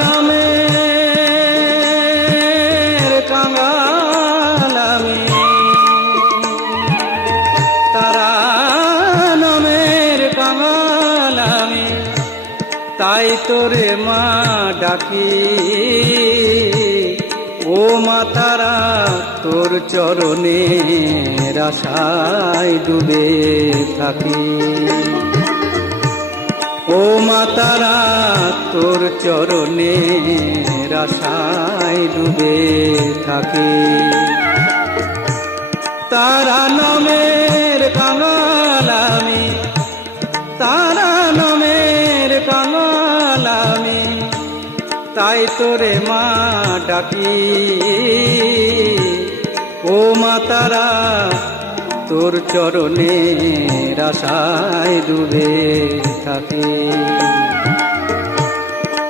নামের কাঙাল আমি, তারা নামের কাঙাল আমি, তাই তোরে মা ডাকি। ও মা তারা তোর চরণে আশায় ডুবে থাকি। ও মা তারা তোর চরণে আশায় ডুবে থাকি। তারা নামের কাঙাল আমি, তারা নামের কাঙাল আমি, তাই তোরে মা ডাকি। ও মা তারা তোর চরণে আশায় ডুবে থাকি।